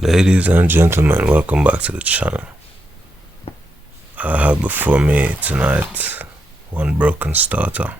Ladies and gentlemen, welcome back to the channel. I have before me tonight one broken starter,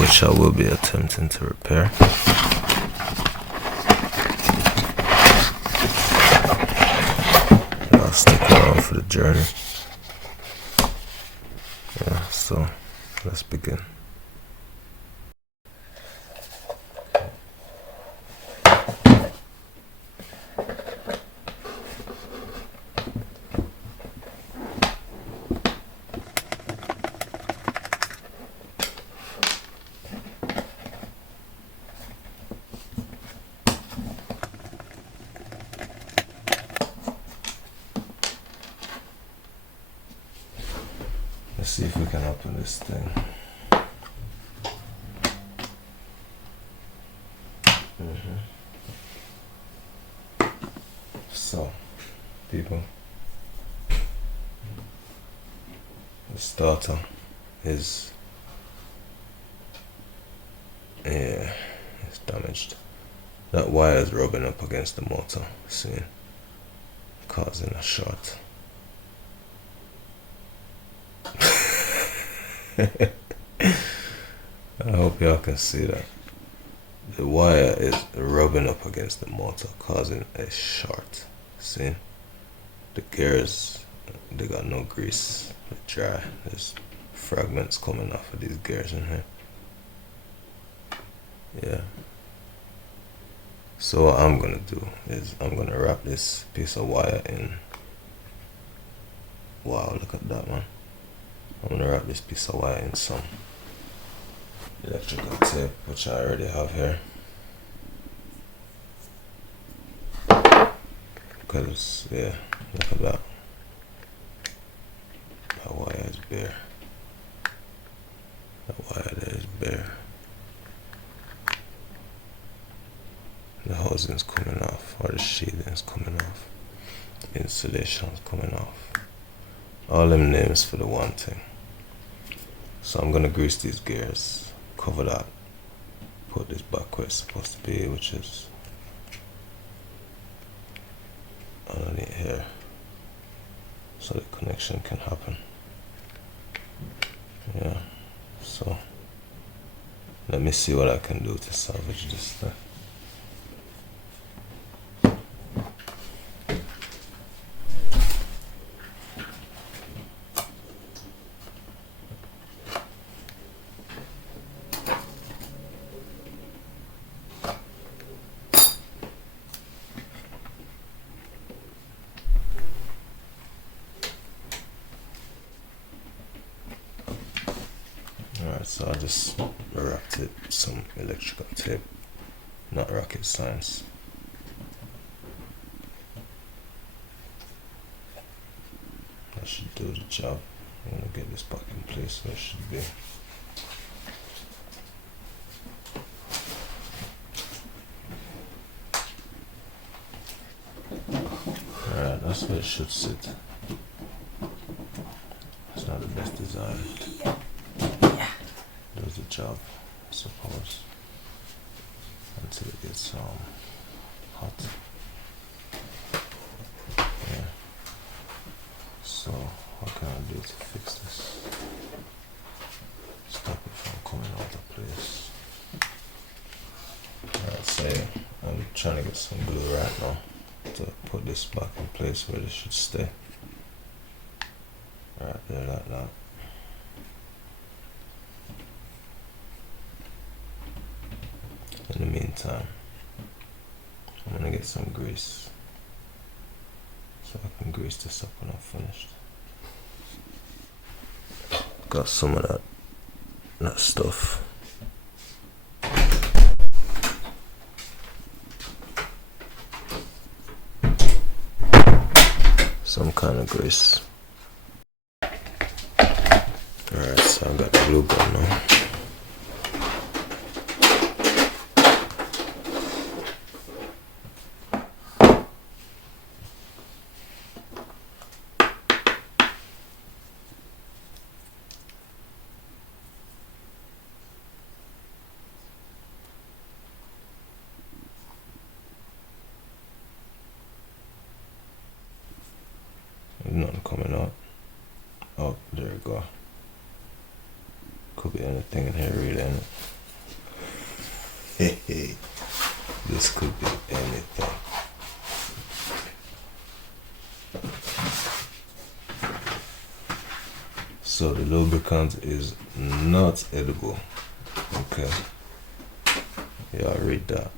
which I will be attempting to repair. I'll stick around for the journey. Yeah, so let's begin. Let's see if we can open this thing. So, people, the starter is, it's damaged. That wire is rubbing up against the motor, see, causing a short. I hope y'all can see that. The wire is rubbing up against the motor, causing a short. See? The gears, they got no grease. They're dry. There's fragments coming off of these gears in here. Yeah. So what I'm gonna do is I'm gonna wrap this piece of wire in. Wow, look at that, man. I'm gonna wrap this piece of wire in some electrical tape, which I already have here, because yeah, look at that. That wire is bare. That wire there is bare. The housing's coming off, or the sheathing's coming off. The insulation's coming off. All them names for the one thing. So I'm gonna grease these gears, cover that, put this back where it's supposed to be, which is underneath here, so the connection can happen. Yeah, so let me see what I can do to salvage this thing. Alright, so I just wrapped it with some electrical tape, not rocket science. That should do the job. I'm gonna get this back in place where it should be. Alright, that's where it should sit. It's not the best design. Does the job, I suppose, until it gets hot. Yeah. So what can I do to fix this? Stop it from coming out of place. Alright, so I'm trying to get some glue right now to put this back in place where this should stay. Right there, like that. In the meantime, I'm gonna get some grease so I can grease this up when I'm finished. Got some of that stuff. Some kind of grease. Alright, so I got the glue gun now. nothing coming out. Oh, there we go. Could be anything in here really, ain't it? Hey, this could be anything. So the lubricant is not edible. Okay. Yeah, read that.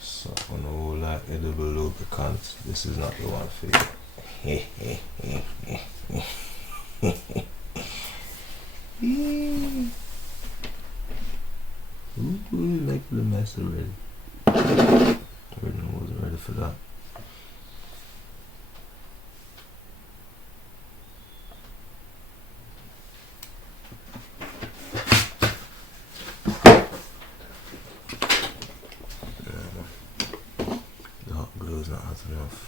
So on a whole lot edible lubricant, this is not the one for you. Ooh, like the mess already. I wasn't ready for that. The hot glue is not hot enough.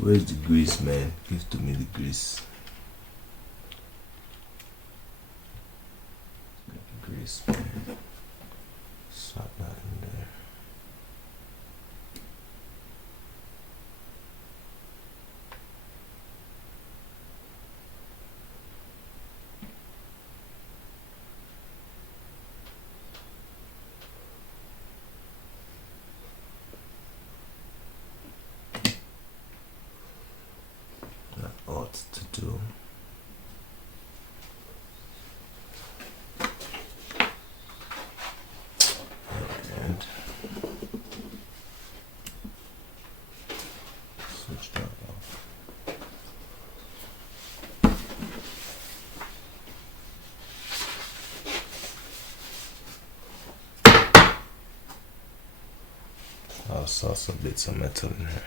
Where's the grease, man? Give to me the grease. Grease, man. Slap that in there. That ought to do. And switch that off. I saw some bits of metal in here.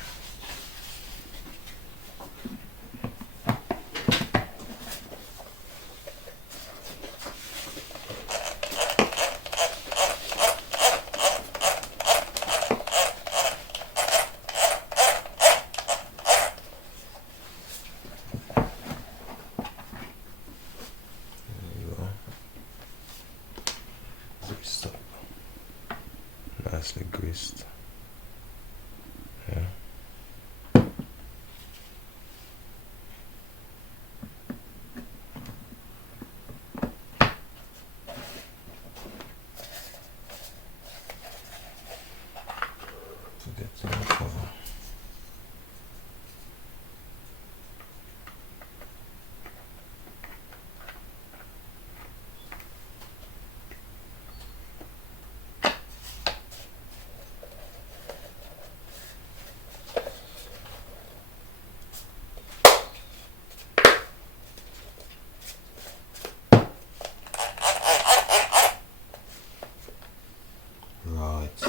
Greased up. Nicely greased. Yeah. Forget to cover. Right.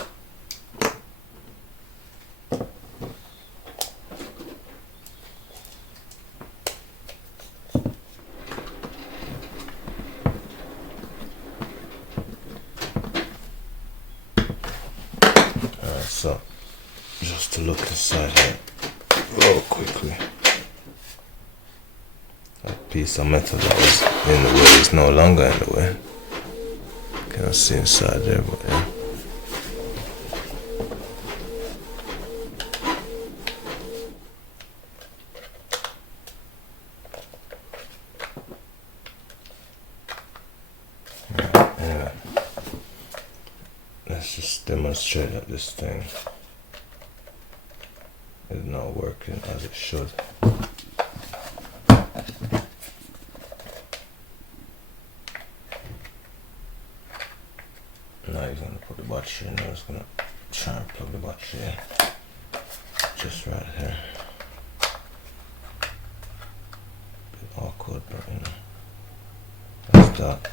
Alright, so just to look inside here real quickly. That piece of metal that was in the way is no longer in the way. Can't see inside there, but yeah. Anyway, let's just demonstrate that this thing is not working as it should. Now he's gonna put the battery in. Now he's gonna try and plug the battery in. Just right here. Bit awkward, but you know, that's that.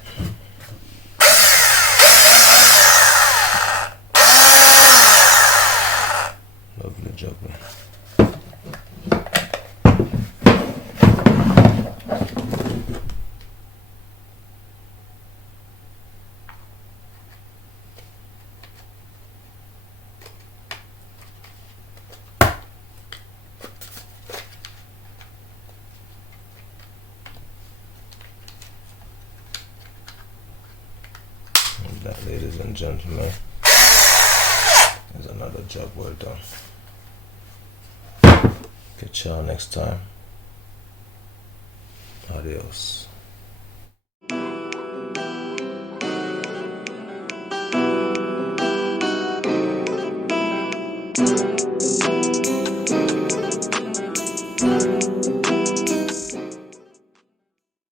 Lovely jubbly. And that, ladies and gentlemen, is another job well done. Catch y'all next time. Adios.